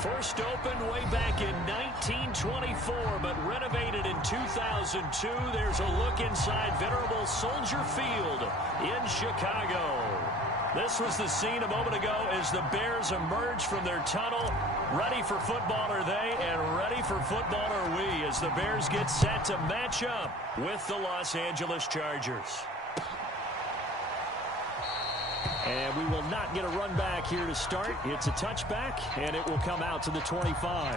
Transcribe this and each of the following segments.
First opened way back in 1924, but renovated in 2002. There's a look inside venerable Soldier Field in Chicago. This was the scene a moment ago as the Bears emerged from their tunnel. Ready for football are they, and ready for football are we, as the Bears get set to match up with the Los Angeles Chargers. And we will not get a run back here to start. It's a touchback, and it will come out to the 25.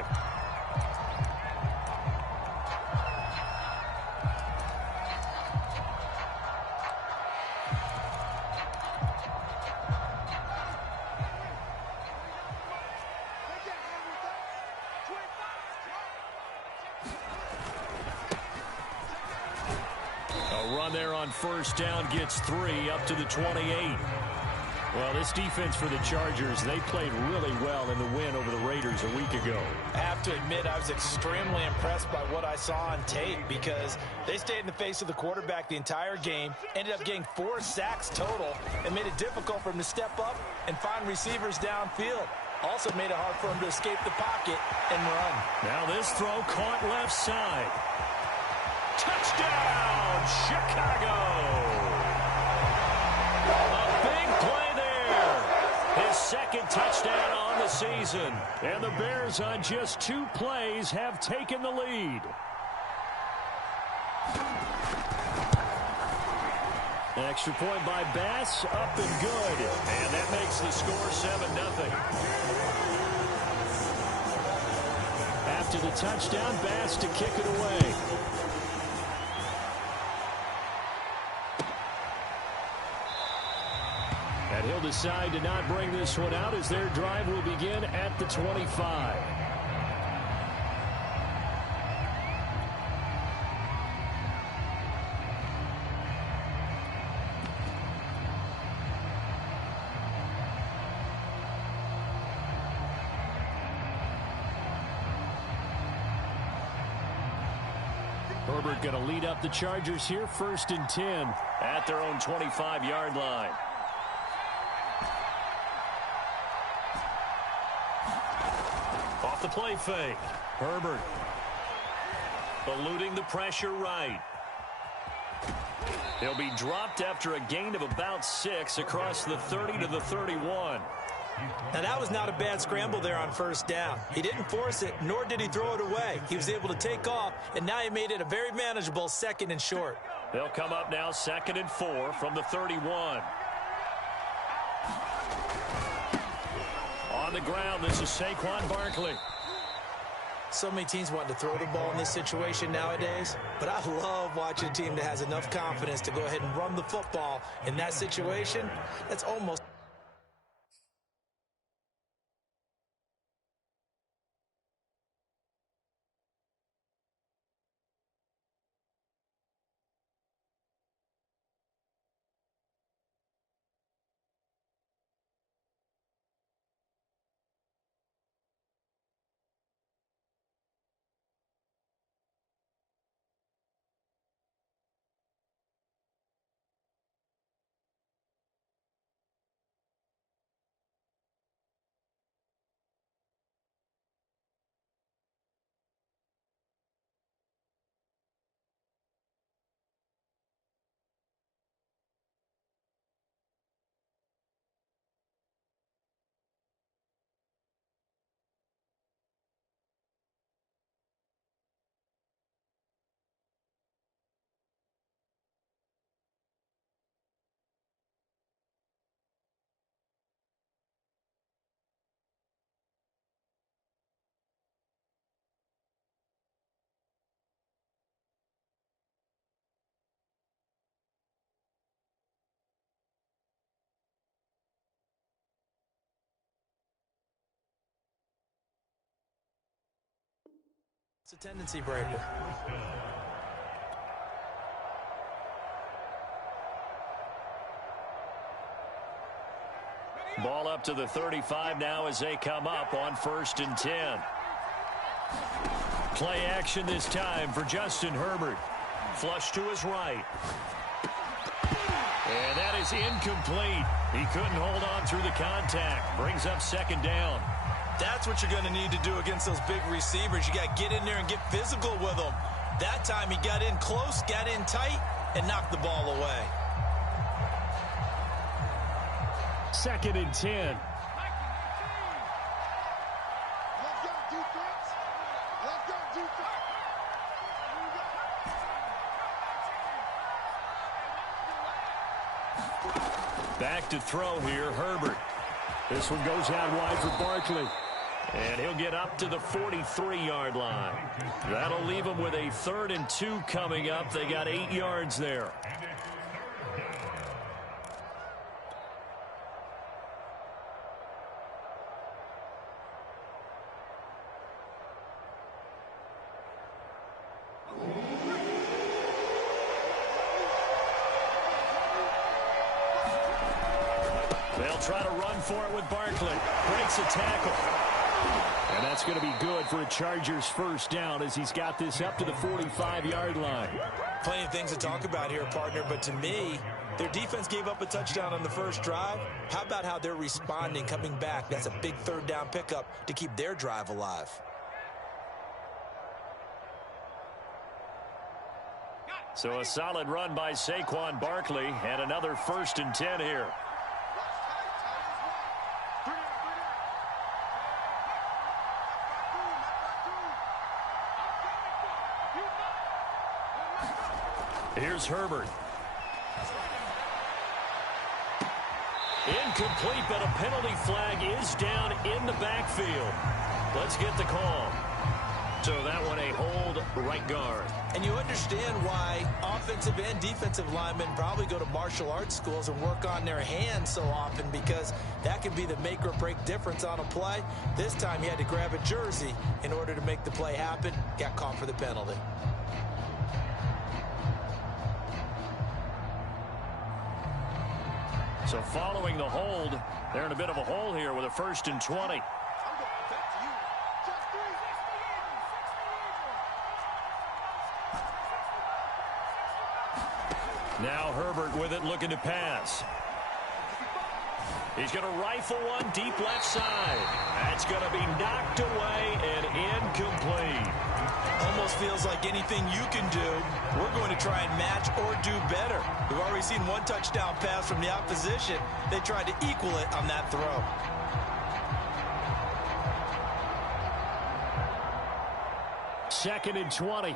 A run there on first down gets 3 up to the 28. Well, this defense for the Chargers, they played really well in the win over the Raiders a week ago. I have to admit, I was extremely impressed by what I saw on tape because they stayed in the face of the quarterback the entire game, ended up getting 4 sacks total, and made it difficult for him to step up and find receivers downfield. Also made it hard for him to escape the pocket and run. Now this throw caught left side. Touchdown, Chicago! His second touchdown on the season. And the Bears on just 2 plays have taken the lead. Extra point by Bass, up and good. And that makes the score 7-0. After the touchdown, Bass to kick it away. And he'll decide to not bring this one out as their drive will begin at the 25. Herbert going to lead up the Chargers here, 1st and 10 at their own 25-yard line. Off the play fake. Herbert eluding the pressure right. He'll be dropped after a gain of about 6 across the 30 to the 31. Now, that was not a bad scramble there on first down. He didn't force it, nor did he throw it away. He was able to take off, and now he made it a very manageable 2nd and short. They'll come up now 2nd and 4 from the 31. On the ground, this is Saquon Barkley. So many teams want to throw the ball in this situation nowadays, but I love watching a team that has enough confidence to go ahead and run the football in that situation. That's almost... It's a tendency breaker. Ball up to the 35 now as they come up on 1st and 10. Play action this time for Justin Herbert. Flush to his right. And that is incomplete. He couldn't hold on through the contact. Brings up 2nd down. That's what you're going to need to do against those big receivers. You got to get in there and get physical with them. That time he got in close, got in tight, and knocked the ball away. 2nd and 10. Back to throw here, Herbert. This one goes out wide for Barkley. And he'll get up to the 43-yard line. That'll leave him with a 3rd and 2 coming up. They got 8 yards there. They'll try to run for it with Barkley. Breaks a tackle. And that's going to be good for a Chargers first down as he's got this up to the 45-yard line. Plenty of things to talk about here, partner, but to me, their defense gave up a touchdown on the first drive. How about how they're responding, coming back? That's a big 3rd down pickup to keep their drive alive. So a solid run by Saquon Barkley and another 1st and 10 here. Here's Herbert. Incomplete, but a penalty flag is down in the backfield. Let's get the call. So that one a hold, right guard. And you understand why offensive and defensive linemen probably go to martial arts schools and work on their hands so often, because that can be the make or break difference on a play. This time he had to grab a jersey in order to make the play happen. Got caught for the penalty. So following the hold, they're in a bit of a hole here with a 1st and 20. Now Herbert with it, looking to pass. He's going to rifle one deep left side. That's going to be knocked away and incomplete. Almost feels like anything you can do, we're going to try and match or do better. We've already seen one touchdown pass from the opposition. They tried to equal it on that throw. Second and 20.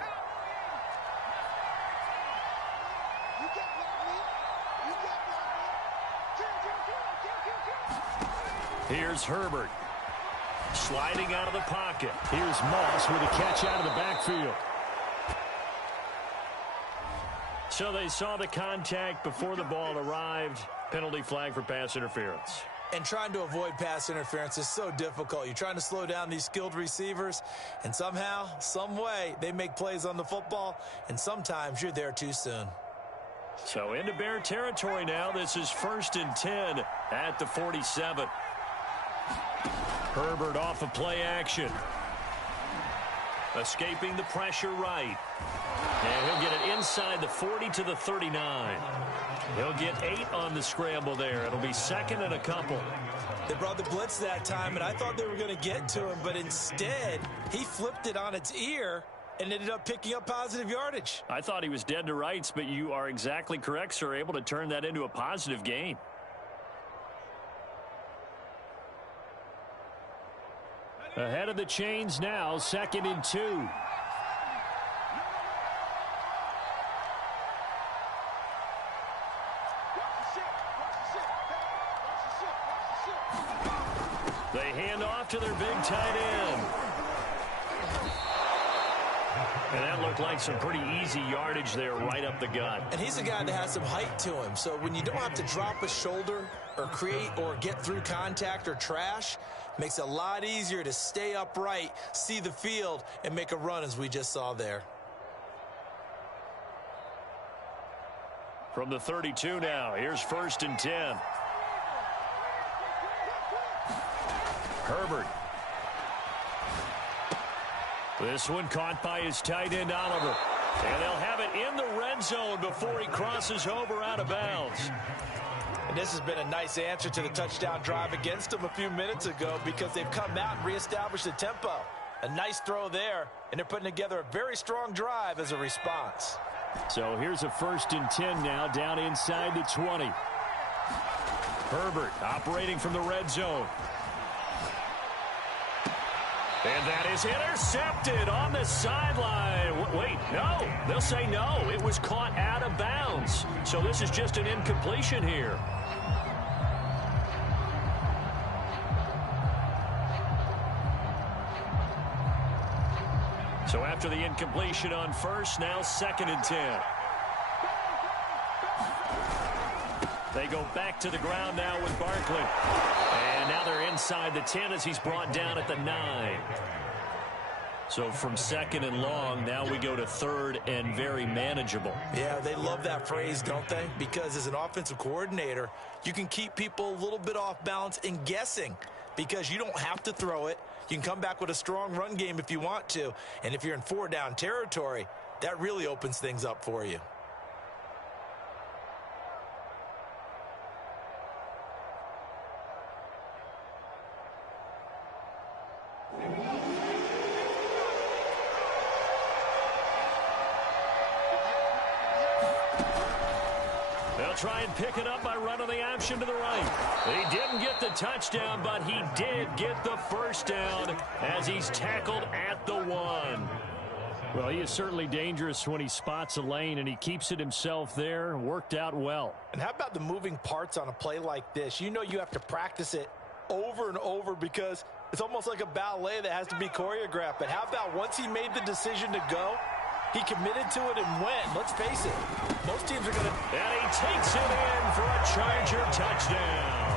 Here's Herbert. Sliding out of the pocket. Here's Moss with a catch out of the backfield. So they saw the contact before the ball arrived. Penalty flag for pass interference. And trying to avoid pass interference is so difficult. You're trying to slow down these skilled receivers, and somehow, some way, they make plays on the football, and sometimes you're there too soon. So into Bear territory now. This is 1st and 10 at the 47. Herbert off of play action. Escaping the pressure right. And he'll get it inside the 40 to the 39. He'll get 8 on the scramble there. It'll be 2nd and a couple. They brought the blitz that time, and I thought they were going to get to him, but instead, he flipped it on its ear and ended up picking up positive yardage. I thought he was dead to rights, but you are exactly correct, sir. Able to turn that into a positive gain. Ahead of the chains now, 2nd and 2. They hand off to their big tight end. And that looked like some pretty easy yardage there right up the gut. And he's a guy that has some height to him. So when you don't have to drop a shoulder or create or get through contact or trash, makes it a lot easier to stay upright, see the field, and make a run as we just saw there. From the 32 now, here's 1st and 10. Herbert. This one caught by his tight end, Oliver. And they'll have it in the red zone before he crosses over out of bounds. And this has been a nice answer to the touchdown drive against them a few minutes ago because they've come out and reestablished the tempo. A nice throw there, and they're putting together a very strong drive as a response. So here's a 1st and 10 now, down inside the 20. Herbert operating from the red zone. And that is intercepted on the sideline. Wait, no. They'll say no. It was caught out of bounds. So this is just an incompletion here. So after the incompletion on 1st, now 2nd and 10. They go back to the ground now with Barkley. And now they're inside the 10 as he's brought down at the 9. So from 2nd and long, now we go to 3rd and very manageable. Yeah, they love that phrase, don't they? Because as an offensive coordinator, you can keep people a little bit off balance and guessing because you don't have to throw it. You can come back with a strong run game if you want to. And if you're in 4-down territory, that really opens things up for you. Try and pick it up by running the option to the right. He didn't get the touchdown, but he did get the 1st down as he's tackled at the 1. Well, he is certainly dangerous when he spots a lane, and he keeps it himself there. Worked out well. And how about the moving parts on a play like this? You know you have to practice it over and over because it's almost like a ballet that has to be choreographed. But how about once he made the decision to go, he committed to it and went. Let's face it, most teams are going to... And he takes it in for a Charger touchdown.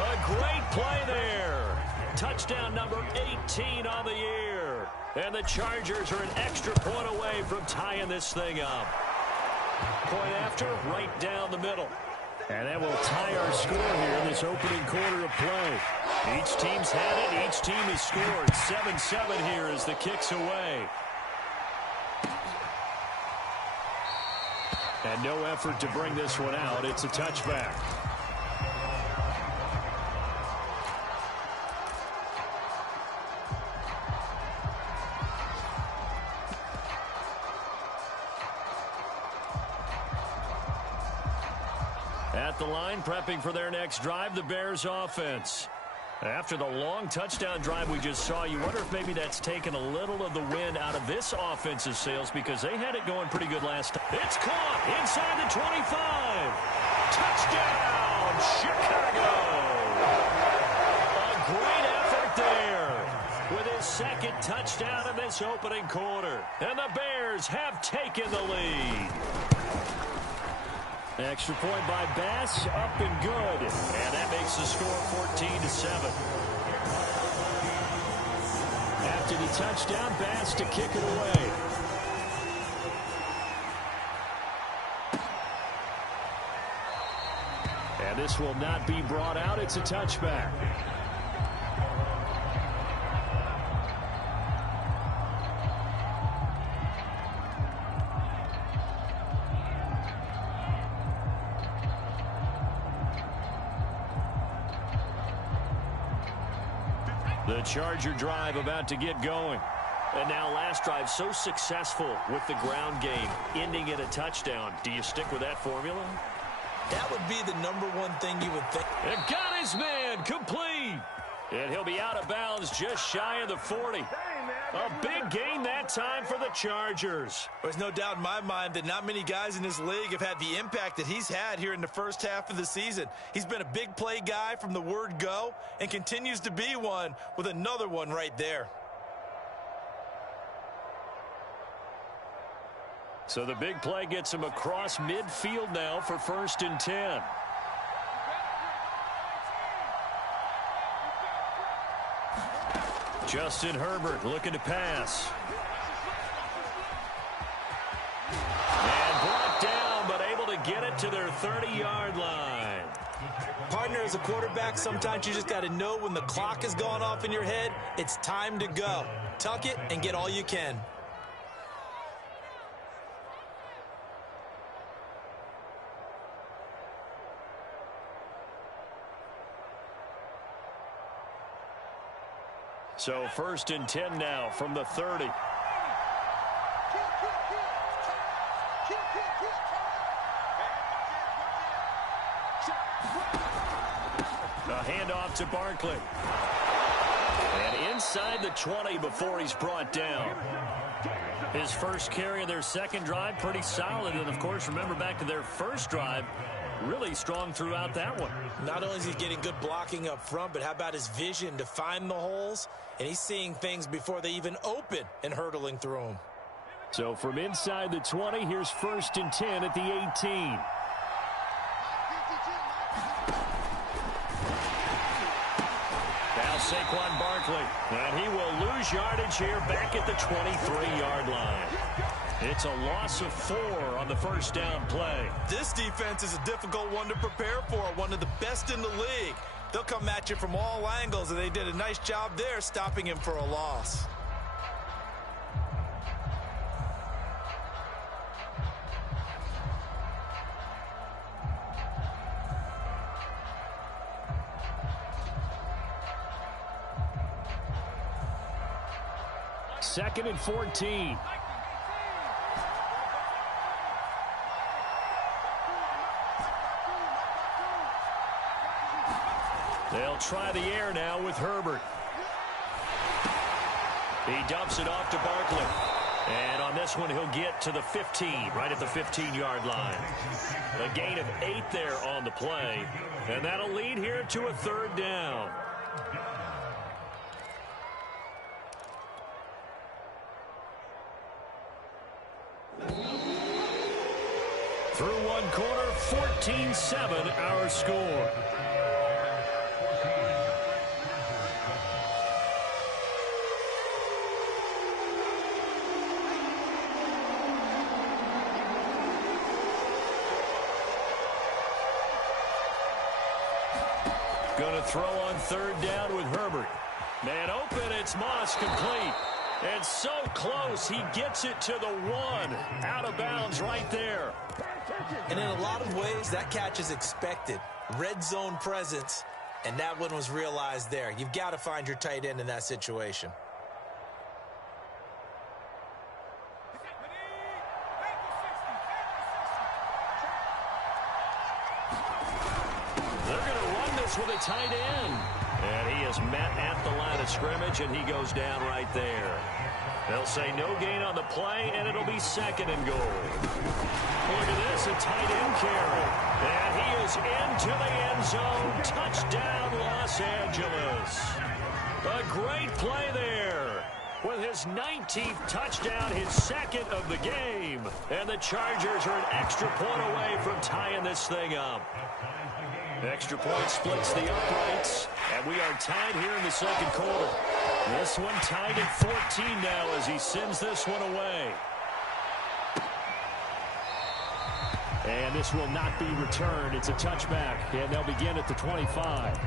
A great play there. Touchdown number 18 on the year. And the Chargers are an extra point away from tying this thing up. Point after, right down the middle. And that will tie our score here in this opening quarter of play. Each team's had it. Each team has scored. 7-7 here as the kick's away. And no effort to bring this one out. It's a touchback. At the line, prepping for their next drive, the Bears offense. After the long touchdown drive we just saw, you wonder if maybe that's taken a little of the wind out of this offensive sails because they had it going pretty good last time. It's caught inside the 25. Touchdown, Chicago. A great effort there with his 2nd touchdown in this opening quarter. And the Bears have taken the lead. Extra point by Bass, up and good. And that makes the score 14-7. After the touchdown, Bass to kick it away. And this will not be brought out. It's a touchback. The Charger drive about to get going. And now last drive so successful with the ground game, ending in a touchdown. Do you stick with that formula? That would be the #1 thing you would think. And got his man complete. And he'll be out of bounds just shy of the 40. A big gain that time for the Chargers. There's no doubt in my mind that not many guys in this league have had the impact that he's had here in the first half of the season. He's been a big play guy from the word go and continues to be one with another one right there. So the big play gets him across midfield now for 1st and 10. Justin Herbert looking to pass. And brought down, but able to get it to their 30-yard line. Partner, as a quarterback, sometimes you just got to know when the clock has gone off in your head, it's time to go. Tuck it and get all you can. So 1st and 10 now from the 30. A handoff to Barkley. And inside the 20 before he's brought down. His first carry of their second drive, pretty solid. And, of course, remember back to their first drive, really strong throughout that one. Not only is he getting good blocking up front, but how about his vision to find the holes? And he's seeing things before they even open and hurdling through them. So from inside the 20, here's 1st and 10 at the 18. Now Saquon Barkley, and he will lose yardage here back at the 23-yard line. It's a loss of 4 on the first down play. This defense is a difficult one to prepare for, one of the best in the league. They'll come at you from all angles, and they did a nice job there stopping him for a loss. Second and 14. They'll try the air now with Herbert. He dumps it off to Barkley. And on this one, he'll get to the 15, right at the 15-yard line. A gain of 8 there on the play. And that'll lead here to a 3rd down. Through one quarter, 14-7 our score. Going to throw on 3rd down with Herbert. Man open, it's Moss, complete. And so close, he gets it to the 1. Out of bounds right there. And in a lot of ways, that catch is expected. Red zone presence, and that one was realized there. You've got to find your tight end in that situation. They're going to run this with a tight end. And he is met at the line of scrimmage, and he goes down right there. They'll say no gain on the play, and it'll be 2nd and goal. Look at this, a tight end carry. And he is into the end zone. Touchdown, Los Angeles. A great play there. With his 19th touchdown, his 2nd of the game. And the Chargers are an extra point away from tying this thing up. Extra point splits the uprights, and we are tied here in the 2nd quarter. This one tied at 14 now as he sends this one away. And this will not be returned. It's a touchback, and they'll begin at the 25.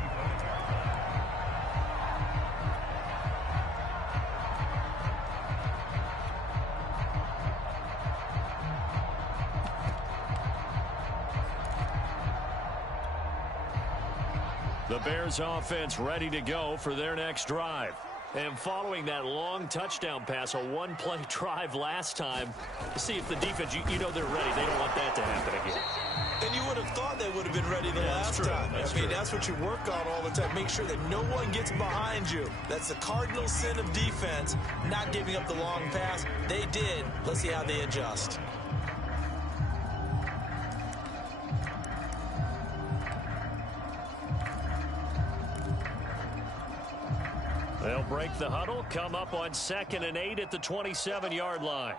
The Bears offense ready to go for their next drive. And following that long touchdown pass, a one-play drive last time, see if the defense, you know they're ready. They don't want that to happen again. And you would have thought they would have been ready the last time. I mean, that's what you work on all the time. Make sure that no one gets behind you. That's the cardinal sin of defense, not giving up the long pass. They did. Let's see how they adjust. They'll break the huddle, come up on 2nd and 8 at the 27-yard line.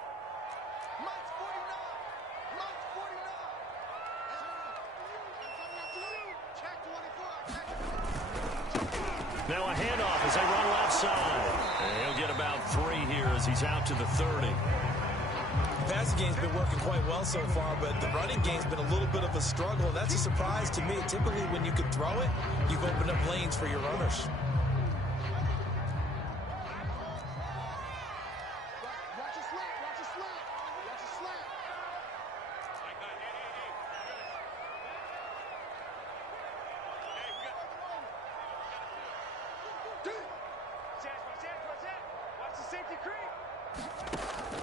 Now a handoff as they run left side. And he'll get about 3 here as he's out to the 30. The passing game's been working quite well so far, but the running game's been a little bit of a struggle. That's a surprise to me. Typically, when you can throw it, you've opened up lanes for your runners.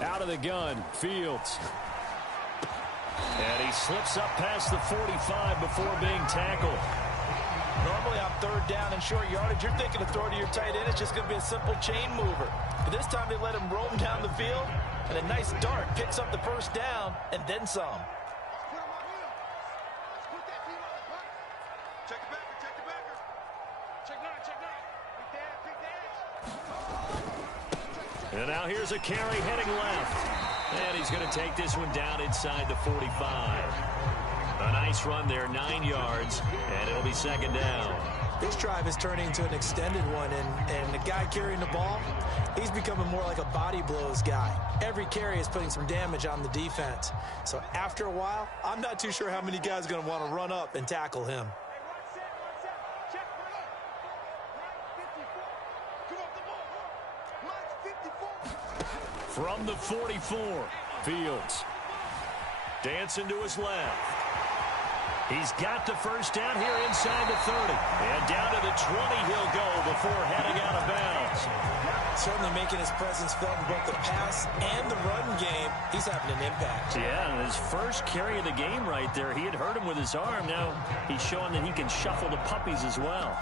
Out of the gun, Fields. And he slips up past the 45 before being tackled. Normally on third down and short yardage, you're thinking to throw to your tight end. It's just going to be a simple chain mover. But this time they let him roam down the field, and a nice dart picks up the first down and then some. And now here's a carry heading left. And he's going to take this one down inside the 45. A nice run there, 9 yards, and it'll be second down. This drive is turning into an extended one, and the guy carrying the ball, he's becoming more like a body blows guy. Every carry is putting some damage on the defense. So after a while, I'm not too sure how many guys are going to want to run up and tackle him. From the 44, Fields. Dancing to his left. He's got the first down here inside the 30. And down to the 20 he'll go before heading out of bounds. Certainly making his presence felt in both the pass and the run game. He's having an impact. Yeah, and his first carry of the game right there, he had hurt him with his arm. Now he's showing that he can shuffle the puppies as well.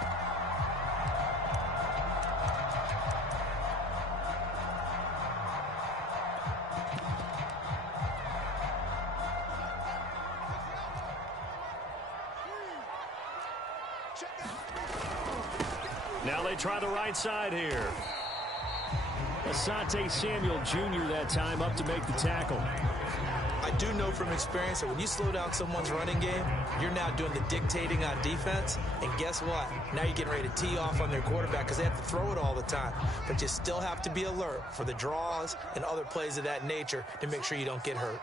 Now they try the right side here. Asante Samuel Jr. that time up to make the tackle. I do know from experience that when you slow down someone's running game, you're now doing the dictating on defense. And guess what? Now you're getting ready to tee off on their quarterback because they have to throw it all the time. But you still have to be alert for the draws and other plays of that nature to make sure you don't get hurt.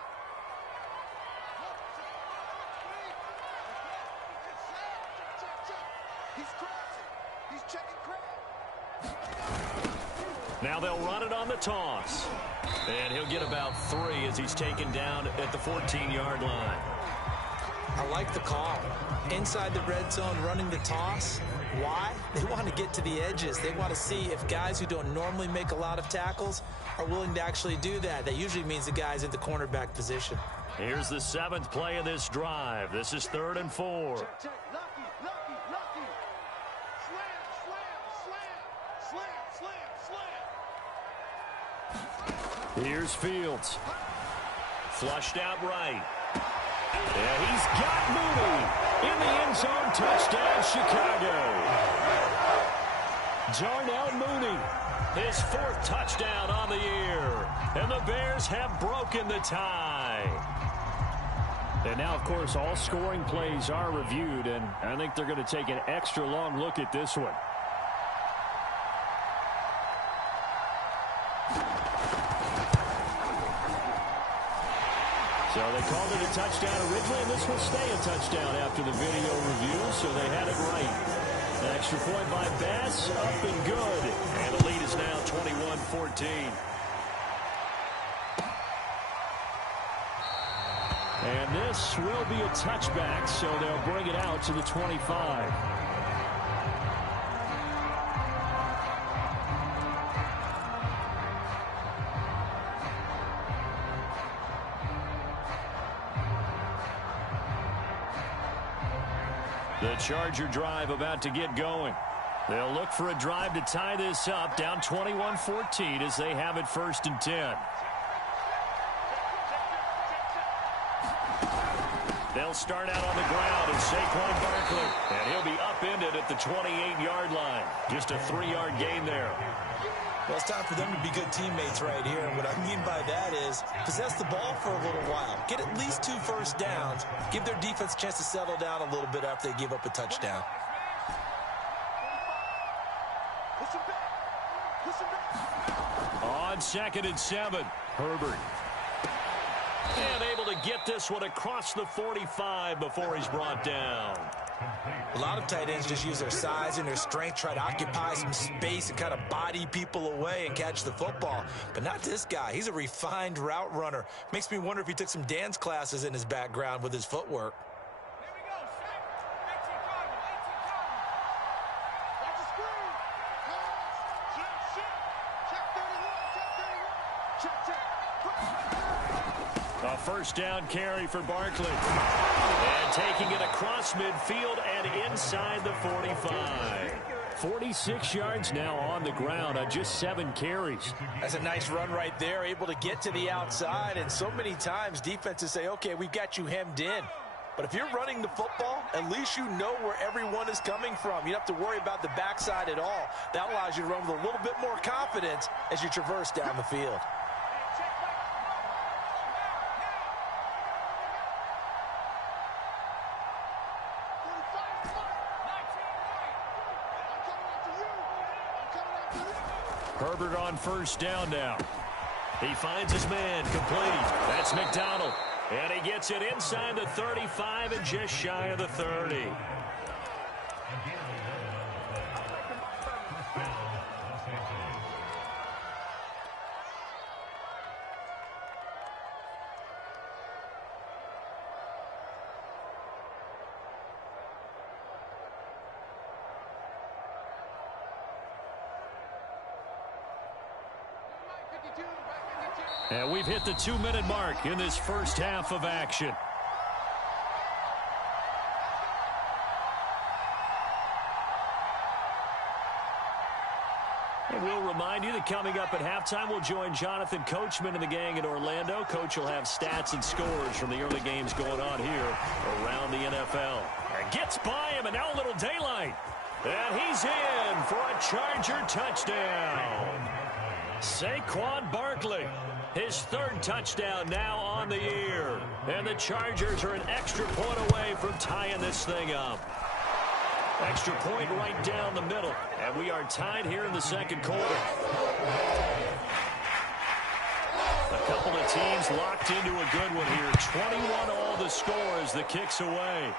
Now they'll run it on the toss. And he'll get about 3 as he's taken down at the 14-yard line. I like the call. Inside the red zone, running the toss. Why? They want to get to the edges. They want to see if guys who don't normally make a lot of tackles are willing to actually do that. That usually means the guy's in the cornerback position. Here's the 7th play of this drive. This is 3rd and 4. Here's Fields. Flushed out right. Yeah, he's got Mooney in the end zone. Touchdown, Chicago. Darnell Mooney, his 4th touchdown on the year. And the Bears have broken the tie. And now, of course, all scoring plays are reviewed, and I think they're going to take an extra long look at this one. So they called it a touchdown originally, and this will stay a touchdown after the video review, so they had it right. An extra point by Bass, up and good. And the lead is now 21-14. And this will be a touchback, so they'll bring it out to the 25. The Charger drive about to get going. They'll look for a drive to tie this up, down 21-14 as they have it 1st and 10. They'll start out on the ground as Saquon Barkley, and he'll be upended at the 28-yard line. Just a 3-yard gain there. Well, it's time for them to be good teammates right here. And what I mean by that is possess the ball for a little while. Get at least 2 first downs. Give their defense a chance to settle down a little bit after they give up a touchdown. On 2nd and 7, Herbert. And able to get this one across the 45 before he's brought down. A lot of tight ends just use their size and their strength, try to occupy some space and kind of body people away and catch the football. But not this guy. He's a refined route runner. Makes me wonder if he took some dance classes in his background with his footwork. A first down carry for Barkley. And taking it across midfield and inside the 45. 46 yards now on the ground on just 7 carries. That's a nice run right there, able to get to the outside. And so many times defenses say, okay, we've got you hemmed in. But if you're running the football, at least you know where everyone is coming from. You don't have to worry about the backside at all. That allows you to run with a little bit more confidence as you traverse down the field. Herbert on first down now. He finds his man, complete. That's McDonald. And he gets it inside the 35 and just shy of the 30. And we've hit the 2-minute mark in this first half of action. And we'll remind you that coming up at halftime, we'll join Jonathan Coachman and the gang in Orlando. Coach will have stats and scores from the early games going on here around the NFL. And gets by him, and now a little daylight. And he's in for a Charger touchdown. Saquon Barkley. His third touchdown now on the year. And the Chargers are an extra point away from tying this thing up. Extra point right down the middle. And we are tied here in the second quarter. A couple of teams locked into a good one here. 21 all the score as the kick's away.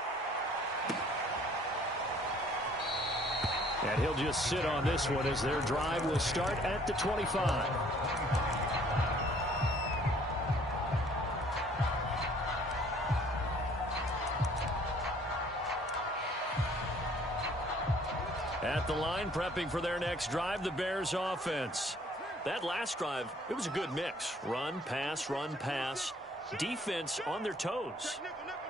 And he'll just sit on this one as their drive will start at the 25. At the line, prepping for their next drive, the Bears offense. That last drive, it was a good mix. Run, pass, defense on their toes.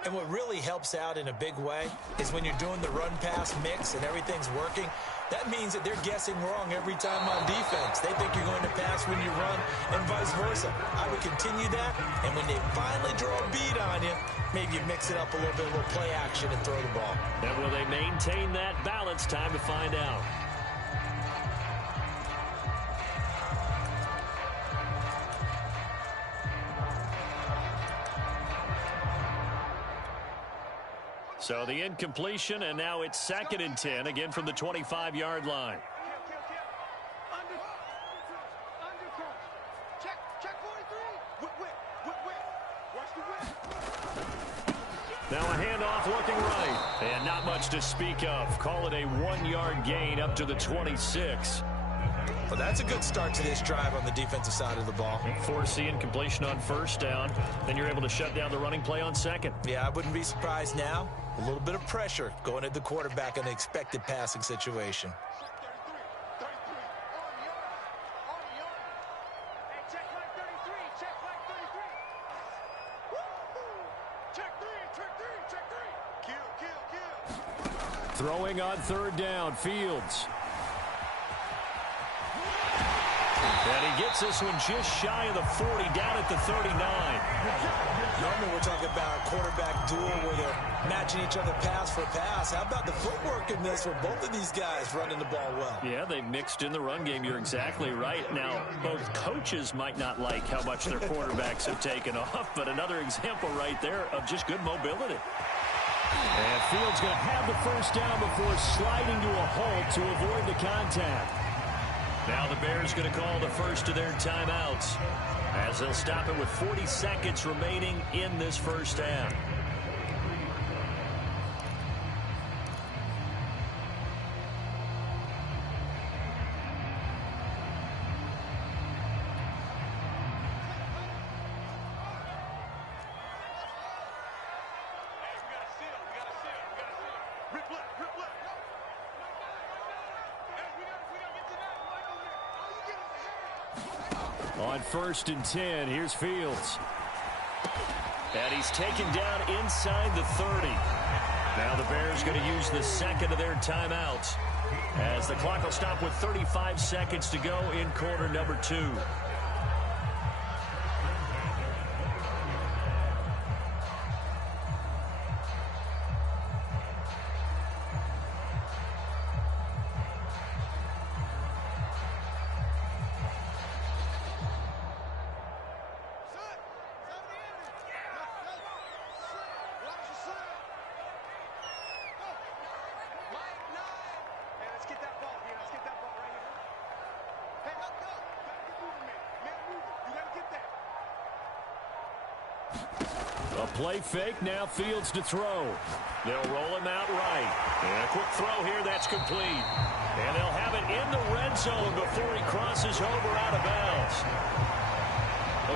And what really helps out in a big way is when you're doing the run-pass mix and everything's working, that means that they're guessing wrong every time on defense. They think you're going to pass when you run and vice versa. I would continue that, and when they finally draw a beat on you, maybe you mix it up a little bit, a little play action and throw the ball. And will they maintain that balance? Time to find out. So the incompletion, and now it's 2nd and 10, again from the 25-yard line. Now a handoff looking right, and not much to speak of. Call it a 1-yard gain up to the 26. Well, that's a good start to this drive on the defensive side of the ball. Force the incompletion on first down. Then you're able to shut down the running play on second. Yeah, I wouldn't be surprised now. A little bit of pressure going at the quarterback in the expected passing situation. Throwing on third down, Fields. And he gets this one just shy of the 40, down at the 39. Normally we're talking about a quarterback duel where they're matching each other pass for pass. How about the footwork in this for both of these guys running the ball well? Yeah, they mixed in the run game. You're exactly right. Now, both coaches might not like how much their quarterbacks have taken off, but another example right there of just good mobility. And Fields going to have the first down before sliding to a halt to avoid the contact. Now the Bears going to call the first of their timeouts as they'll stop it with 40 seconds remaining in this first half. On 1st and 10, here's Fields. And he's taken down inside the 30. Now the Bears going to use the second of their timeouts as the clock will stop with 35 seconds to go in quarter number 2. A play fake, now Fields to throw. They'll roll him out right. And a quick throw here, that's complete. And they'll have it in the red zone before he crosses over out of bounds.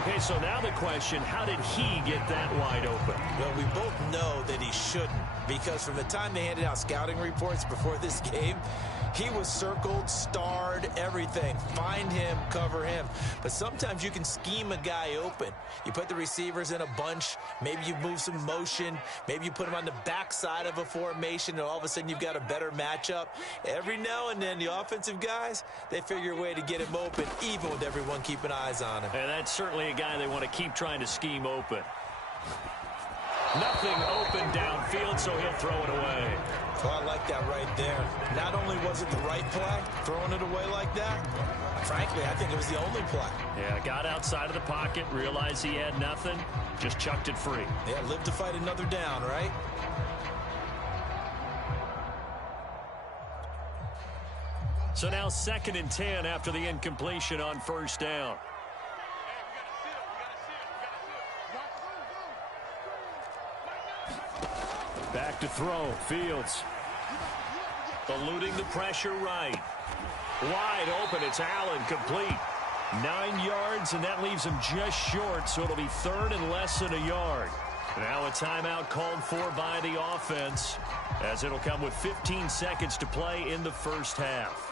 Okay, so now the question, how did he get that wide open? Well, we both know that he shouldn't, because from the time they handed out scouting reports before this game, he was circled, starred, everything. Find him, cover him. But sometimes you can scheme a guy open. You put the receivers in a bunch. Maybe you move some motion. Maybe you put him on the backside of a formation, and all of a sudden you've got a better matchup. Every now and then, the offensive guys, they figure a way to get him open, even with everyone keeping eyes on him. And that's certainly a guy they want to keep trying to scheme open. Nothing open downfield, so he'll throw it away. Oh, I like that right there. Not only was it the right play, throwing it away like that, frankly, I think it was the only play. Yeah, got outside of the pocket, realized he had nothing, just chucked it free. Yeah, live to fight another down, right? So now 2nd and 10 after the incompletion on first down. Back to throw, Fields. Eluding the pressure right. Wide open, it's Allen, complete. 9 yards, and that leaves him just short, so it'll be 3rd and less than a yard. Now a timeout called for by the offense, as it'll come with 15 seconds to play in the first half.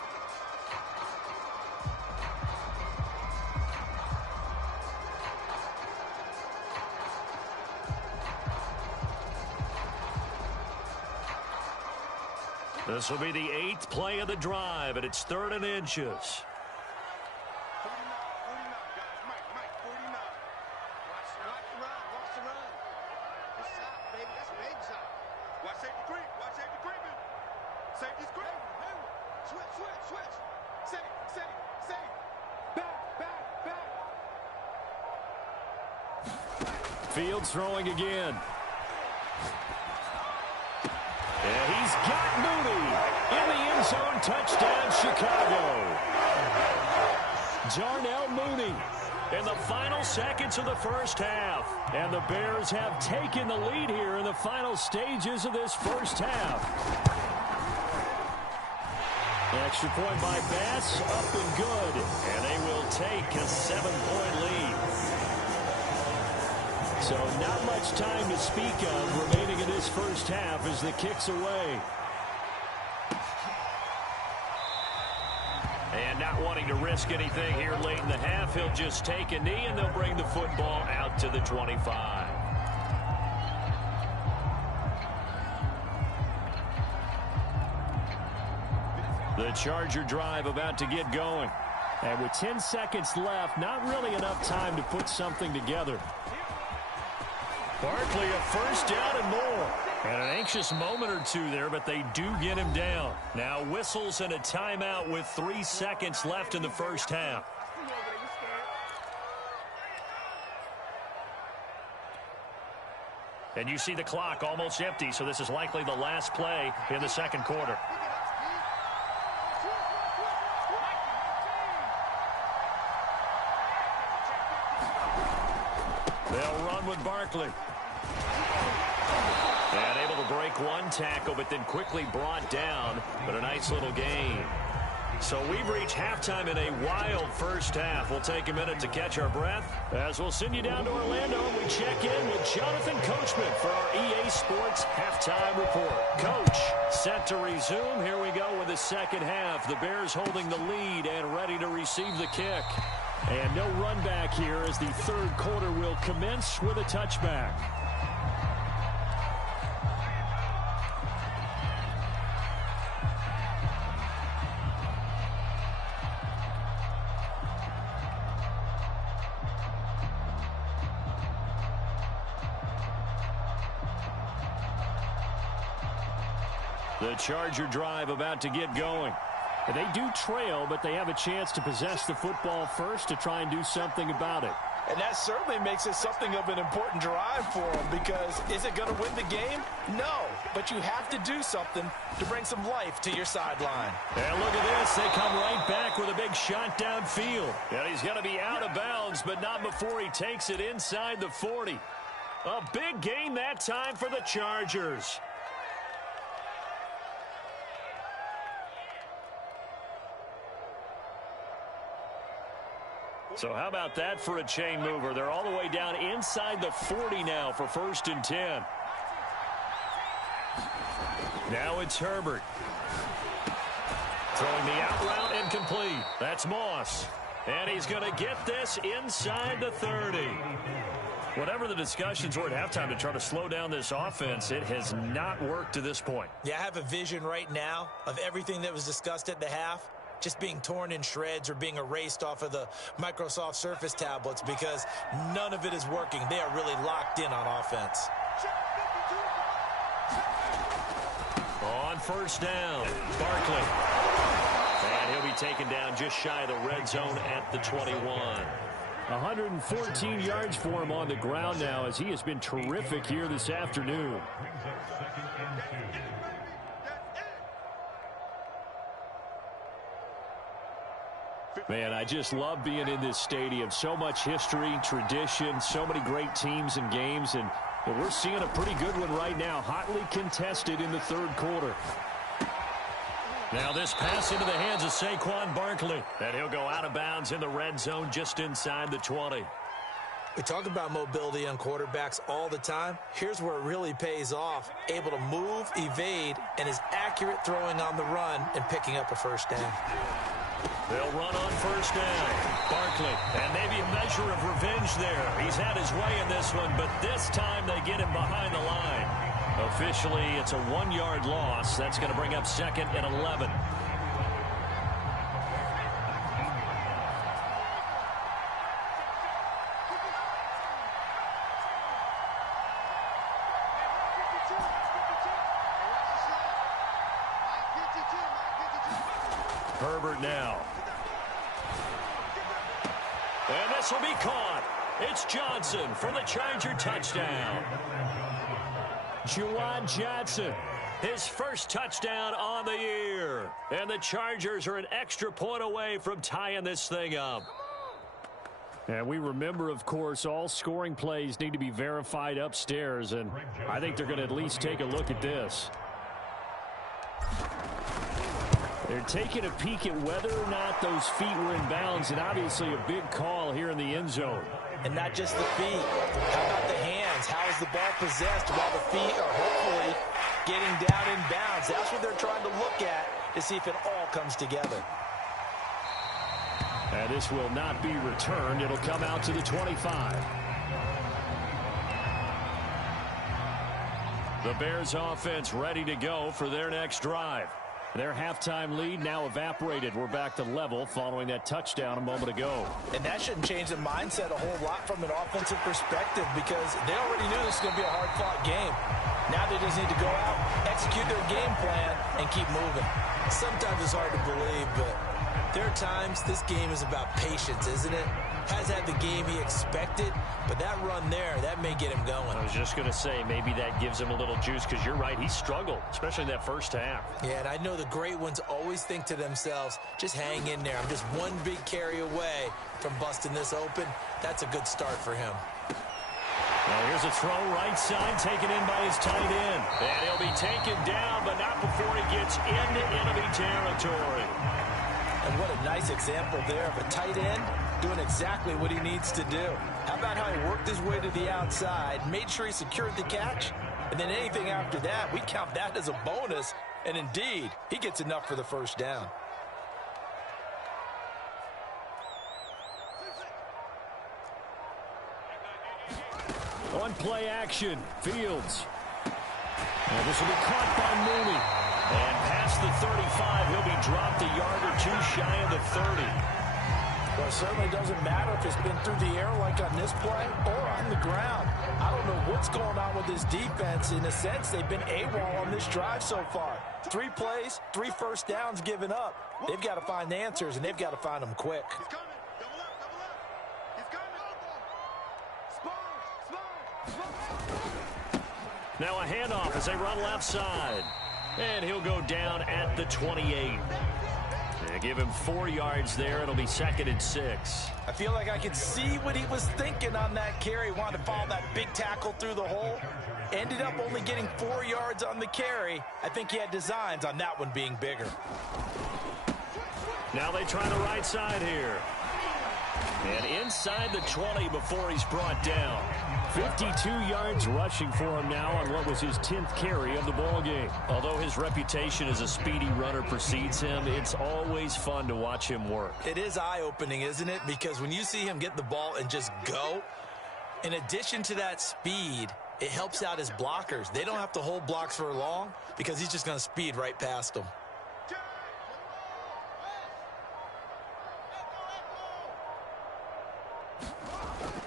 This will be the 8th play of the drive, and it's 3rd and inches. 49, guys. Mike, 49. Watch the run. It's shot, baby. That's big shot. Watch safety creep. Safety's creep. Switch. Safe. Back. Fields throwing again. And he's got Mooney in the end zone. Touchdown, Chicago. Darnell Mooney in the final seconds of the first half. And the Bears have taken the lead here in the final stages of this first half. Extra point by Bass, up and good. And they will take a 7-point lead. So not much time to speak of remaining in this first half as the kick's away. And not wanting to risk anything here late in the half, he'll just take a knee and they'll bring the football out to the 25. The Charger drive about to get going. And with 10 seconds left, not really enough time to put something together. Barkley a first down and more. And an anxious moment or two there, but they do get him down. Now whistles and a timeout with 3 seconds left in the first half. And you see the clock almost empty, so this is likely the last play in the second quarter. They'll run with Barkley. And able to break one tackle, but then quickly brought down. But a nice little gain. So we've reached halftime in a wild first half. We'll take a minute to catch our breath as we'll send you down to Orlando and we check in with Jonathan Coachman for our EA Sports Halftime Report. Coach, set to resume. Here we go with the second half. The Bears holding the lead and ready to receive the kick. And no run back here as the third quarter will commence with a touchback. The Charger drive about to get going. They do trail, but they have a chance to possess the football first to try and do something about it. And that certainly makes it something of an important drive for them, because is it going to win the game? No, but you have to do something to bring some life to your sideline. And look at this. They come right back with a big shot downfield. And he's going to be out of bounds, but not before he takes it inside the 40. A big gain that time for the Chargers. So how about that for a chain mover? They're all the way down inside the 40 now for 1st and 10. Now it's Herbert. Throwing the out route and complete. That's Moss. And he's going to get this inside the 30. Whatever the discussions were at halftime to try to slow down this offense, it has not worked to this point. Yeah, I have a vision right now of everything that was discussed at the half just being torn in shreds or being erased off of the Microsoft Surface tablets, because none of it is working. They are really locked in on offense. On 1st down, Barkley. And he'll be taken down just shy of the red zone at the 21. 114 yards for him on the ground now, as he has been terrific here this afternoon. Man, I just love being in this stadium. So much history, tradition, so many great teams and games, and we're seeing a pretty good one right now, hotly contested in the third quarter. Now this pass into the hands of Saquon Barkley, and he'll go out of bounds in the red zone just inside the 20. We talk about mobility on quarterbacks all the time. Here's where it really pays off. Able to move, evade, and is accurate throwing on the run and picking up a 1st down. They'll run on 1st down. Barkley, and maybe a measure of revenge there. He's had his way in this one, but this time they get him behind the line. Officially, it's a 1-yard loss. That's going to bring up 2nd and 11. Herbert now. And this will be caught. It's Johnson for the Charger touchdown. Juwan Johnson, his first touchdown on the year. And the Chargers are an extra point away from tying this thing up. And we remember, of course, all scoring plays need to be verified upstairs, and I think they're going to at least take a look at this. They're taking a peek at whether or not those feet were in bounds, and obviously a big call here in the end zone. And not just the feet. How about the hands? How is the ball possessed while the feet are hopefully getting down in bounds? That's what they're trying to look at to see if it all comes together. And this will not be returned. It'll come out to the 25. The Bears offense ready to go for their next drive. Their halftime lead now evaporated. We're back to level following that touchdown a moment ago. And that shouldn't change the mindset a whole lot from an offensive perspective, because they already knew this was going to be a hard-fought game. Now they just need to go out, execute their game plan, and keep moving. Sometimes it's hard to believe, but there are times this game is about patience, isn't it? Has had the game he expected, but that run there, that may get him going. I was just going to say, maybe that gives him a little juice, because you're right, he struggled, especially in that first half. Yeah, and I know the great ones always think to themselves, just hang in there. I'm just one big carry away from busting this open. That's a good start for him. Well, here's a throw right side, taken in by his tight end. And he'll be taken down, but not before he gets into enemy territory. And what a nice example there of a tight end doing exactly what he needs to do. How about how he worked his way to the outside, made sure he secured the catch, and then anything after that, we count that as a bonus. And indeed, he gets enough for the 1st down. On play action, Fields. And this will be caught by Mooney. And past the 35, he'll be dropped a yard or two shy of the 30. Well, it certainly doesn't matter if it's been through the air like on this play or on the ground. I don't know what's going on with this defense. In a sense, they've been AWOL on this drive so far. 3 plays, 3 first downs given up. They've got to find the answers, and they've got to find them quick. He's coming. Double up, double up. He's coming. Sponge. Now a handoff as they run left side. And he'll go down at the 28. They give him 4 yards there. It'll be 2nd and 6. I feel like I could see what he was thinking on that carry. Wanted to follow that big tackle through the hole. Ended up only getting 4 yards on the carry. I think he had designs on that one being bigger. Now they try the right side here. And inside the 20 before he's brought down. 52 yards rushing for him now on what was his 10th carry of the ball game. Although his reputation as a speedy runner precedes him, it's always fun to watch him work. It is eye-opening, isn't it? Because when you see him get the ball and just go, in addition to that speed, it helps out his blockers. They don't have to hold blocks for long because he's just going to speed right past them.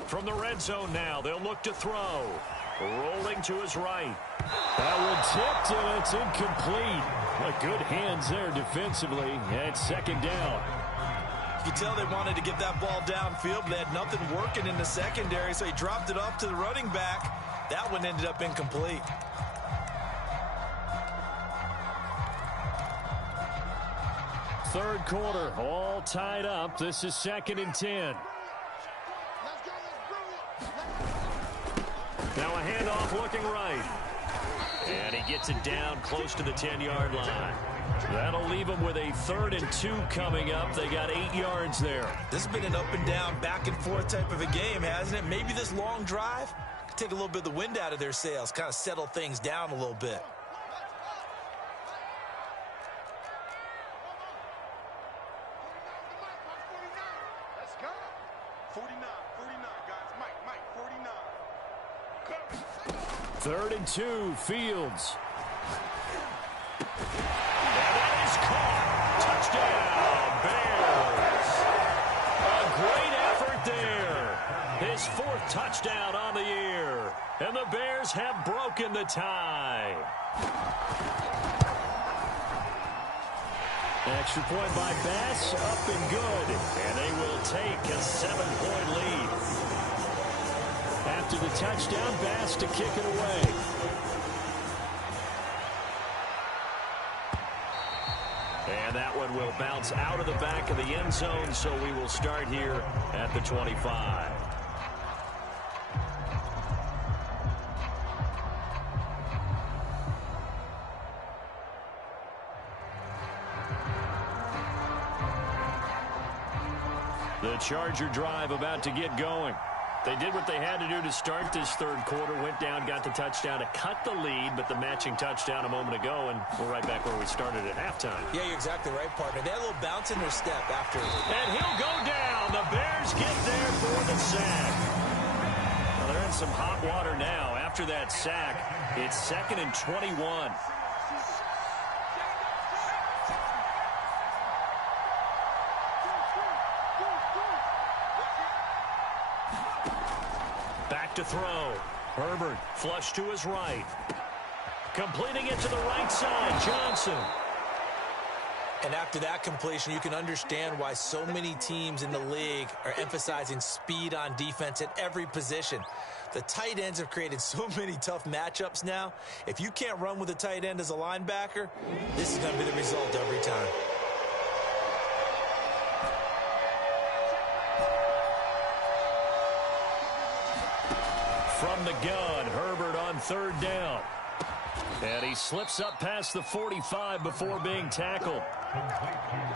From the red zone now, they'll look to throw. Rolling to his right. That one tipped, and it's incomplete. But good hands there defensively. And 2nd down. You can tell they wanted to get that ball downfield, but they had nothing working in the secondary, so he dropped it off to the running back. That one ended up incomplete. Third quarter, all tied up. This is 2nd and 10. Now a handoff looking right. And he gets it down close to the 10-yard line. That'll leave them with a 3rd and 2 coming up. They got 8 yards there. This has been an up and down, back and forth type of a game, hasn't it? Maybe this long drive could take a little bit of the wind out of their sails, kind of settle things down a little bit. Let's go. 49, guys. Mike, 49. 3rd and 2, Fields. And that is caught. Touchdown, Bears. A great effort there. His 4th touchdown on the year. And the Bears have broken the tie. Extra point by Bass, up and good. And they will take a 7-point lead. After the touchdown, Bass to kick it away. And that one will bounce out of the back of the end zone, so we will start here at the 25. The Charger drive about to get going. They did what they had to do to start this third quarter, went down, got the touchdown to cut the lead, but the matching touchdown a moment ago, and we're right back where we started at halftime. Yeah, you're exactly right, partner. They had a little bounce in their step after. And he'll go down. The Bears get there for the sack. Well, they're in some hot water now. After that sack, it's 2nd and 21. Back to throw. Herbert flush to his right. Completing it to the right side. Johnson. And after that completion, you can understand why so many teams in the league are emphasizing speed on defense at every position. The tight ends have created so many tough matchups now. If you can't run with a tight end as a linebacker, this is going to be the result every time. From the gun, Herbert on 3rd down. And he slips up past the 45 before being tackled.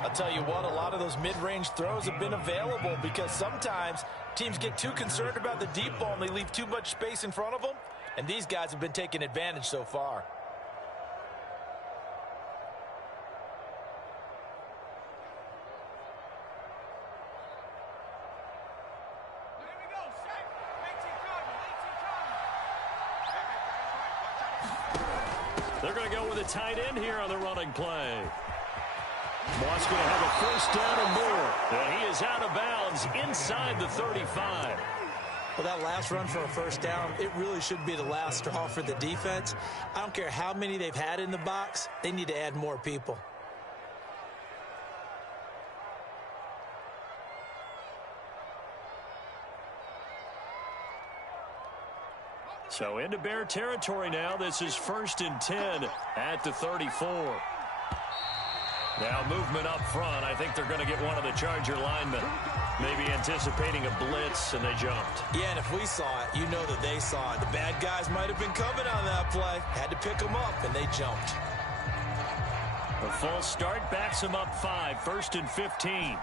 I'll tell you what, a lot of those mid-range throws have been available because sometimes teams get too concerned about the deep ball and they leave too much space in front of them. And these guys have been taking advantage so far. They're going to go with a tight end here on the running play. Moss going to have a first down and more. And he is out of bounds inside the 35. Well, that last run for a first down, it really should be the last straw for the defense. I don't care how many they've had in the box. They need to add more people. So into Bear territory now. This is 1st and 10 at the 34. Now movement up front. I think they're going to get one of the Charger linemen. Maybe anticipating a blitz, and they jumped. Yeah, and if we saw it, you know that they saw it. The bad guys might have been coming on that play. Had to pick them up, and they jumped. A false start backs him up 5. 1st and 15.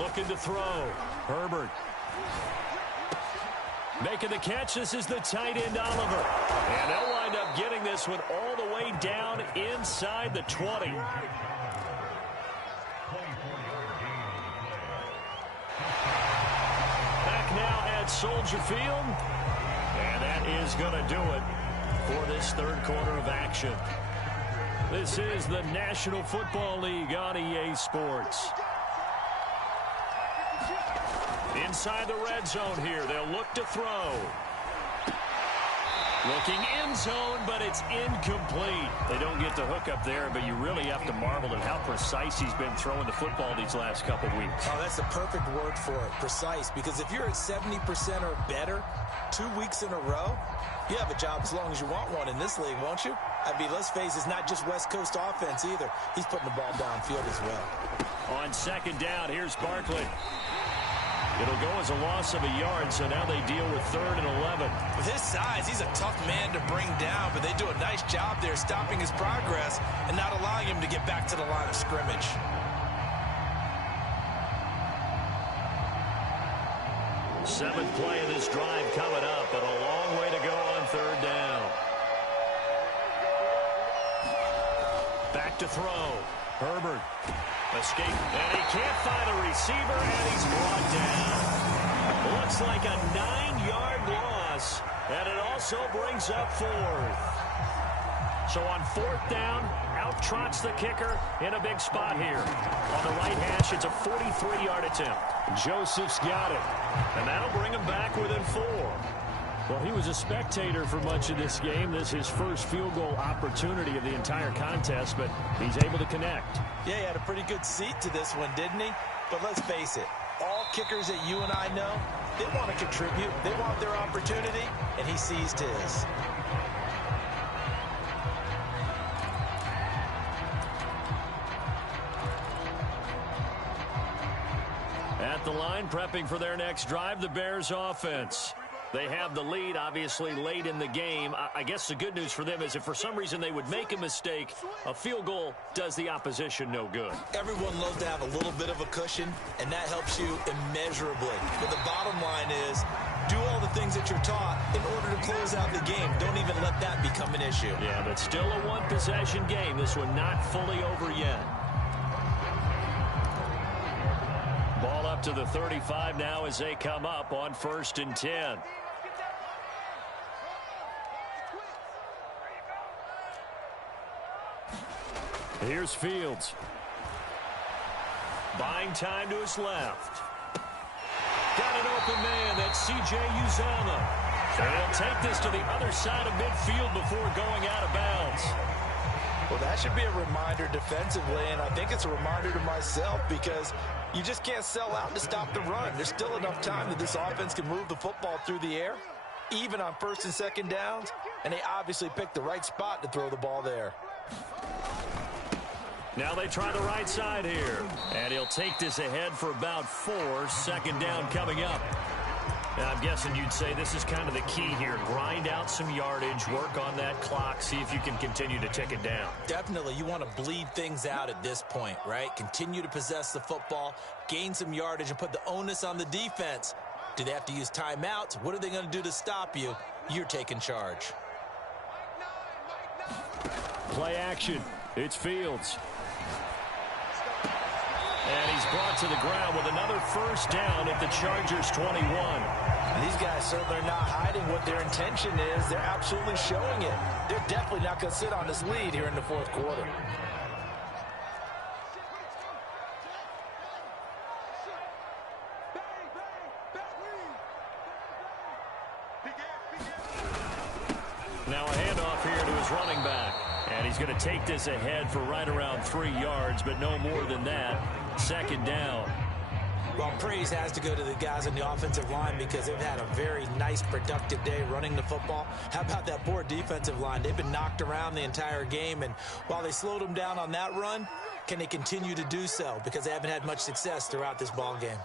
Looking to throw. Herbert. Making the catch. This is the tight end, Oliver. And they'll wind up getting this one all the way down inside the 20. Back now at Soldier Field. And that is going to do it for this third quarter of action. This is the National Football League on EA Sports. Inside the red zone here. They'll look to throw. Looking end zone, but it's incomplete. They don't get the hook up there, but you really have to marvel at how precise he's been throwing the football these last couple weeks. Oh, that's the perfect word for it, precise. Because if you're at 70% or better 2 weeks in a row, you have a job as long as you want one in this league, won't you? I mean, let's face it, it's not just West Coast offense either. He's putting the ball downfield as well. On second down, here's Barkley. It'll go as a loss of a yard, so now they deal with 3rd and 11. With his size, he's a tough man to bring down, but they do a nice job there stopping his progress and not allowing him to get back to the line of scrimmage. Seventh play of this drive coming up, but a long way to go on 3rd down. Back to throw. Herbert. Escape, and he can't find a receiver, and he's brought down. Looks like a 9-yard loss, and it also brings up 4th. So on 4th down, out trots the kicker in a big spot here. On the right hash, it's a 43-yard attempt. Joseph's got it, and that'll bring him back within 4. Well, he was a spectator for much of this game. This is his first field goal opportunity of the entire contest, but he's able to connect. Yeah, he had a pretty good seat to this one, didn't he? But let's face it, all kickers that you and I know, they want to contribute. They want their opportunity, and he seized his. At the line, prepping for their next drive, the Bears offense. They have the lead, obviously, late in the game. I guess the good news for them is if for some reason they would make a mistake, a field goal does the opposition no good. Everyone loves to have a little bit of a cushion, and that helps you immeasurably. But the bottom line is, do all the things that you're taught in order to close out the game. Don't even let that become an issue. Yeah, but still a one-possession game. This one not fully over yet. Ball up to the 35 now as they come up on 1st and 10. Here's Fields. Buying time to his left. Got an open man. That's C.J. Uzomah. And he'll take this to the other side of midfield before going out of bounds. Well, that should be a reminder defensively, and I think it's a reminder to myself because you just can't sell out to stop the run. There's still enough time that this offense can move the football through the air, even on 1st and 2nd downs, and they obviously picked the right spot to throw the ball there. Now they try the right side here. And he'll take this ahead for about 4. 2nd down coming up. Now I'm guessing you'd say this is kind of the key here. Grind out some yardage, work on that clock, see if you can continue to tick it down. Definitely. You want to bleed things out at this point, right? Continue to possess the football, gain some yardage, and put the onus on the defense. Do they have to use timeouts? What are they going to do to stop you? You're taking charge. Play action. It's Fields. And he's brought to the ground with another 1st down at the Chargers' 21. And these guys certainly are not hiding what their intention is. They're absolutely showing it. They're definitely not going to sit on this lead here in the fourth quarter. Now a handoff here to his running back. And he's going to take this ahead for right around 3 yards, but no more than that. Second down. Well, praise has to go to the guys on the offensive line because they've had a very nice, productive day running the football. How about that poor defensive line? They've been knocked around the entire game, and while they slowed them down on that run, can they continue to do so? Because they haven't had much success throughout this ball game.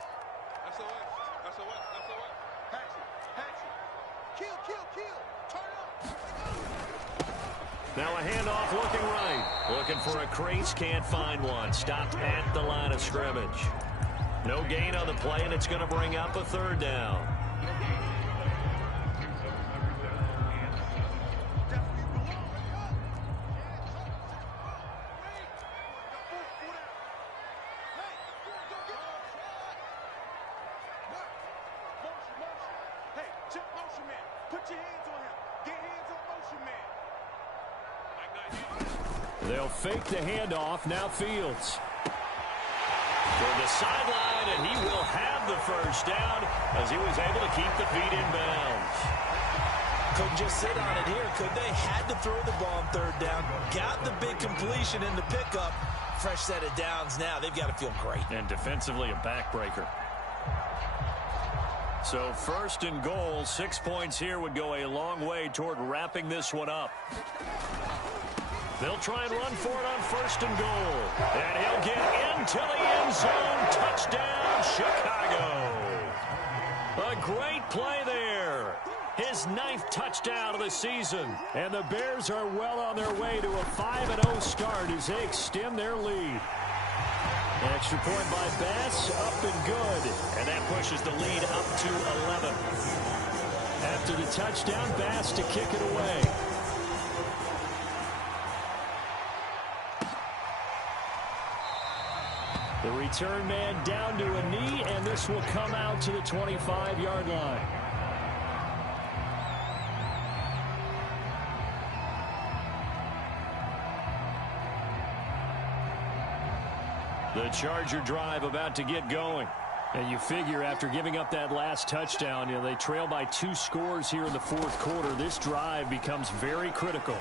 Now a handoff looking right. Looking for a crease, can't find one. Stopped at the line of scrimmage. No gain on the play, and it's going to bring up a third down. They'll fake the handoff. Now Fields. For the sideline, and he will have the first down as he was able to keep the feet in bounds. Couldn't just sit on it here, could they? Had to throw the ball on third down. Got the big completion in the pickup. Fresh set of downs now. They've got to feel great. And defensively, a backbreaker. So first and goal, 6 points here would go a long way toward wrapping this one up. They'll try and run for it on first and goal. And he'll get into the end zone. Touchdown, Chicago. A great play there. His 9th touchdown of the season. And the Bears are well on their way to a 5-0 start as they extend their lead. Extra point by Bass, up and good. And that pushes the lead up to 11. After the touchdown, Bass to kick it away. The return man down to a knee, and this will come out to the 25-yard line. The Charger drive about to get going. And you figure after giving up that last touchdown, they trail by 2 scores here in the fourth quarter. This drive becomes very critical.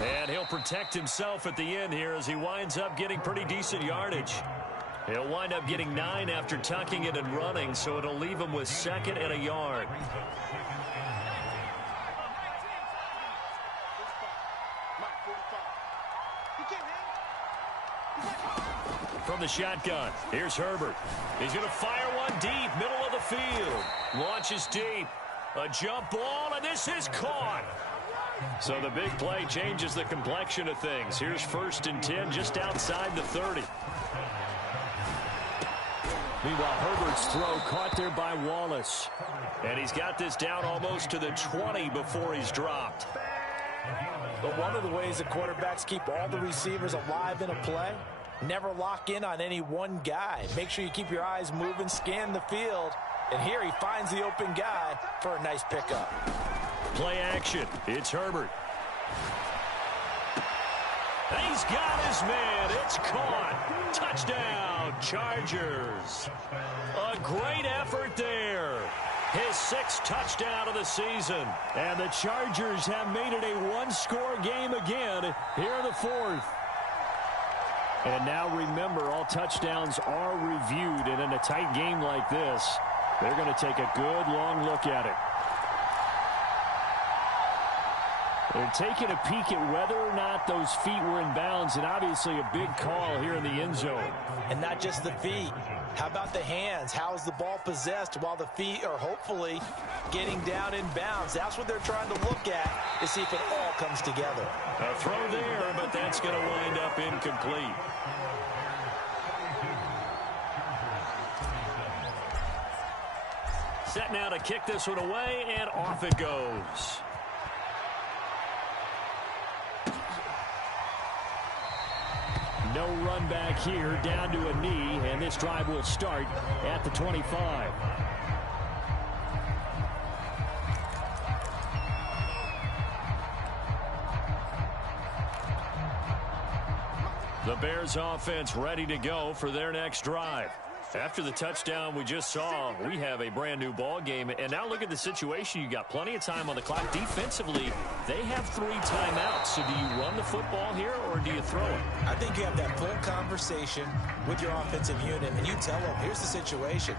And he'll protect himself at the end here as he winds up getting pretty decent yardage. He'll wind up getting 9 after tucking it and running, so it'll leave him with 2nd and a yard. From the shotgun, here's Herbert. He's going to fire one deep, middle of the field. Launches deep. A jump ball, and this is caught. So the big play changes the complexion of things. Here's 1st and 10 just outside the 30. Meanwhile, Herbert's throw caught there by Wallace. And he's got this down almost to the 20 before he's dropped. But one of the ways that quarterbacks keep all the receivers alive in a play, never lock in on any one guy. Make sure you keep your eyes moving, scan the field. And here he finds the open guy for a nice pickup. Play action. It's Herbert. He's got his man. It's caught. Touchdown, Chargers. A great effort there. His 6th touchdown of the season. And the Chargers have made it a 1-score game again here in the 4th. And now remember, all touchdowns are reviewed. And in a tight game like this, they're going to take a good long look at it. They're taking a peek at whether or not those feet were in bounds, and obviously a big call here in the end zone. And not just the feet. How about the hands? How is the ball possessed while the feet are hopefully getting down in bounds? That's what they're trying to look at to see if it all comes together. A throw there, but that's going to wind up incomplete. Set now to kick this one away, and off it goes. No run back here, down to a knee, and this drive will start at the 25. The Bears offense ready to go for their next drive. After the touchdown we just saw, we have a brand new ball game. And now look at the situation. You got plenty of time on the clock. Defensively, they have 3 timeouts. So do you run the football here or do you throw it? I think you have that full conversation with your offensive unit, and you tell them, here's the situation.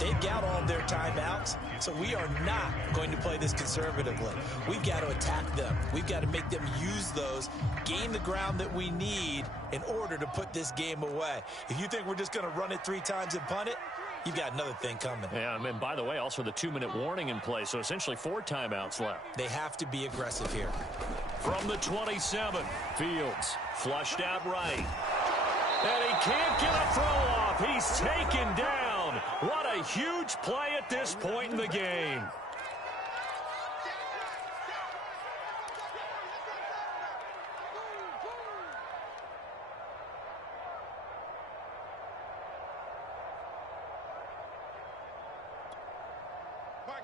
They've got all of their timeouts, so we are not going to play this conservatively. We've got to attack them. We've got to make them use those, gain the ground that we need in order to put this game away. If you think we're just going to run it 3 times and punt it, you've got another thing coming. Yeah, and by the way, also the 2-minute warning in play, so essentially 4 timeouts left. They have to be aggressive here. From the 27, Fields flushed out right. And he can't get a throw off. He's taken down. What a huge play at this point in the game.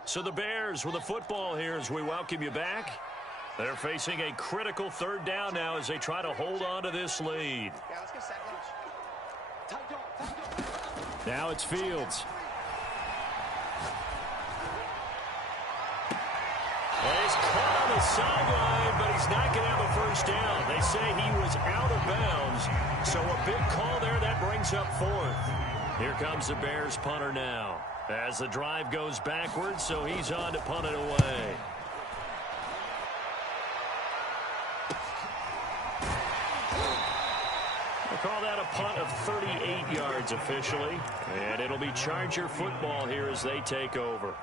So the Bears with the football here as we welcome you back. They're facing a critical 3rd down now as they try to hold on to this lead. Now it's Fields. He's caught on the sideline, but he's not going to have a first down. They say he was out of bounds, so a big call there that brings up 4th. Here comes the Bears punter now as the drive goes backwards, so he's on to punt it away. We'll call that a punt of 38 yards officially, and it'll be Charger football here as they take over.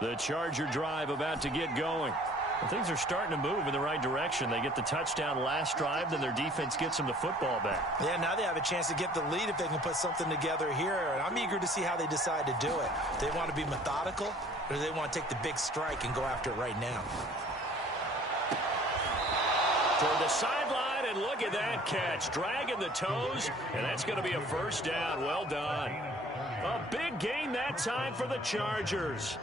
The Charger drive about to get going. Well, things are starting to move in the right direction. They get the touchdown last drive, then their defense gets them the football back. Yeah, now they have a chance to get the lead if they can put something together here. And I'm eager to see how they decide to do it. Do they want to be methodical, or do they want to take the big strike and go after it right now? Toward the sideline, and look at that catch. Dragging the toes, and that's going to be a first down. Well done. A big gain that time for the Chargers.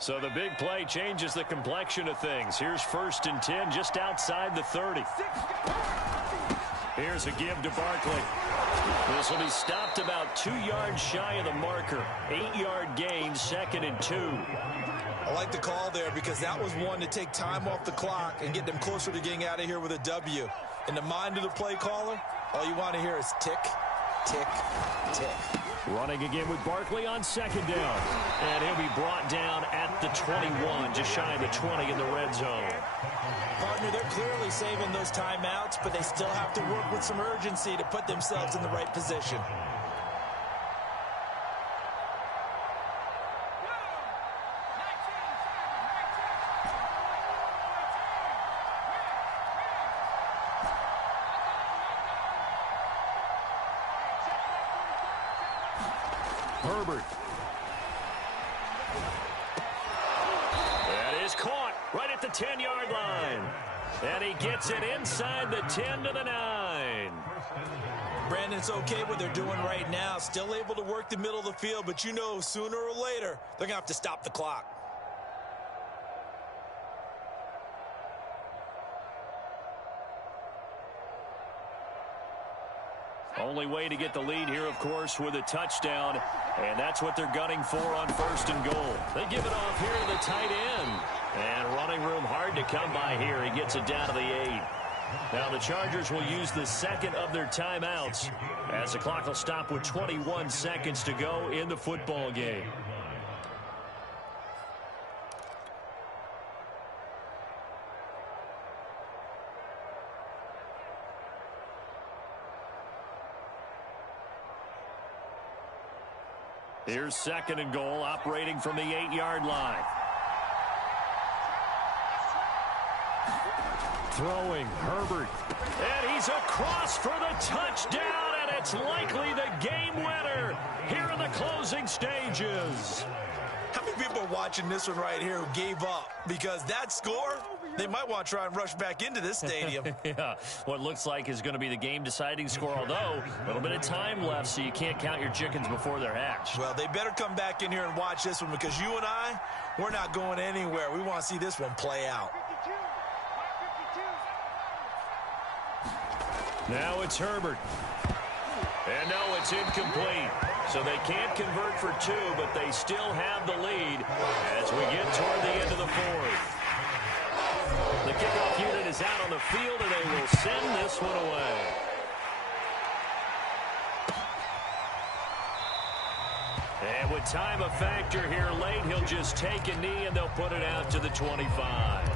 So the big play changes the complexion of things. Here's 1st and 10 just outside the 30. Here's a give to Barkley. This will be stopped about 2 yards shy of the marker. 8-yard gain, 2nd and 2. I like the call there because that was one to take time off the clock and get them closer to getting out of here with a W. In the mind of the play caller, all you want to hear is tick, tick, tick. Running again with Barkley on 2nd down. And he'll be brought down at the 21, just shy of the 20 in the red zone. Partner, they're clearly saving those timeouts, but they still have to work with some urgency to put themselves in the right position. Herbert. That is caught right at the 10-yard line. And he gets it inside the 10 to the 9. Brandon, it's okay what they're doing right now. Still able to work the middle of the field, but you know sooner or later they're going to have to stop the clock. Only way to get the lead here, of course, with a touchdown. And that's what they're gunning for on 1st and goal. They give it off here to the tight end. And running room hard to come by here. He gets it down to the 8. Now the Chargers will use the 2nd of their timeouts as the clock will stop with 21 seconds to go in the football game. Here's 2nd and goal, operating from the 8-yard line. Throwing, Herbert. And he's across for the touchdown, and it's likely the game winner here in the closing stages. How many people are watching this one right here who gave up? Because that score, they might want to try and rush back into this stadium. Yeah, what looks like is going to be the game-deciding score, although a little bit of time left, so you can't count your chickens before they're hatched. Well, they better come back in here and watch this one, because you and I, we're not going anywhere. We want to see this one play out. Now it's Herbert. And no, it's incomplete. So they can't convert for 2, but they still have the lead as we get toward the end of the 4th. The kickoff unit is out on the field, and they will send this one away. And with time a factor here late, he'll just take a knee, and they'll put it out to the 25.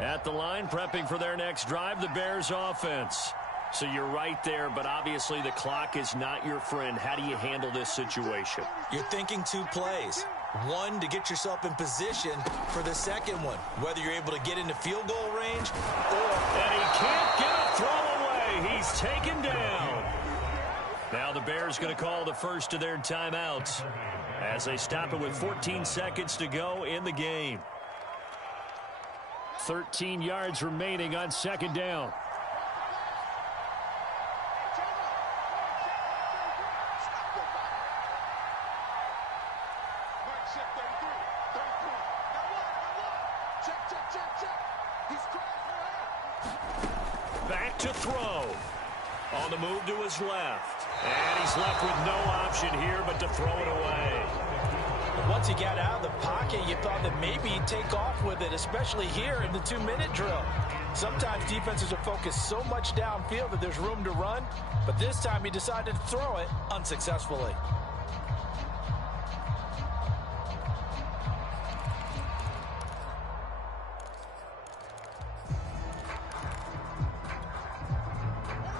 At the line, prepping for their next drive, the Bears offense. So you're right there, but obviously the clock is not your friend. How do you handle this situation? You're thinking 2 plays. One, to get yourself in position for the second one, whether you're able to get into field goal range or... And he can't get a throw away. He's taken down. Now the Bears going to call the first of their timeouts as they stop it with 14 seconds to go in the game. 13 yards remaining on 2nd down. Back to throw. On the move to his left. And he's left with no option here but to throw it away. Once he got out of the pocket, you thought that maybe he'd take off with it, especially here in the 2-minute drill. Sometimes defenses are focused so much downfield that there's room to run, but this time he decided to throw it unsuccessfully.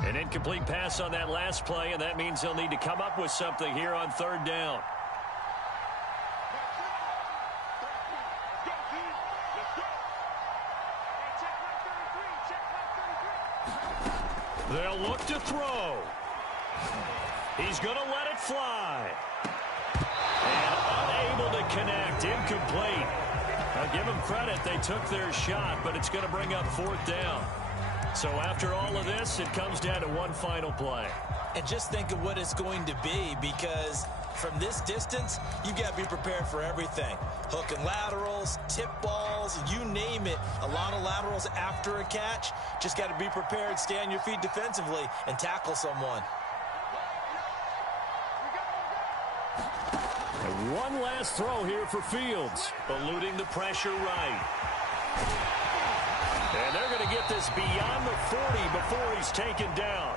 An incomplete pass on that last play, and that means they'll need to come up with something here on 3rd down. They'll look to throw. He's going to let it fly. And unable to connect. Incomplete. I'll give them credit. They took their shot, but it's going to bring up 4th down. So after all of this, it comes down to one final play. And just think of what it's going to be, because from this distance, you've got to be prepared for everything. Hook and laterals, tip balls, you name it. A lot of laterals after a catch. Just got to be prepared, stay on your feet defensively, and tackle someone. And one last throw here for Fields, eluding the pressure right. And they're going to get this beyond the 40 before he's taken down.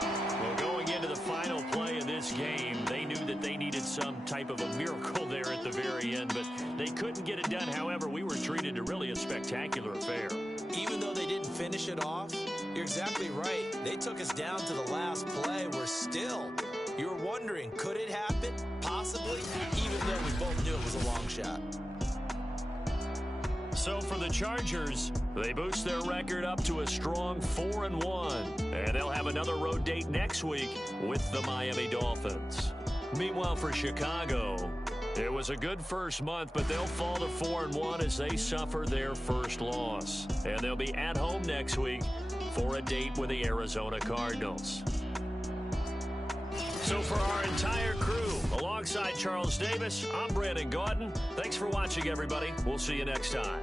Well, going into the final play of this game, they knew that they needed some type of a miracle there at the very end, but they couldn't get it done. However, we were treated to really a spectacular affair. Even though they didn't finish it off, you're exactly right. They took us down to the last play. We're still, you're wondering, could it happen? Possibly, even though we both knew it was a long shot. So for the Chargers, they boost their record up to a strong 4-1. And they'll have another road date next week with the Miami Dolphins. Meanwhile, for Chicago, it was a good first month, but they'll fall to 4-1 as they suffer their first loss. And they'll be at home next week for a date with the Arizona Cardinals. So for our entire crew, alongside Charles Davis, I'm Brandon Gaudin. Thanks for watching, everybody. We'll see you next time.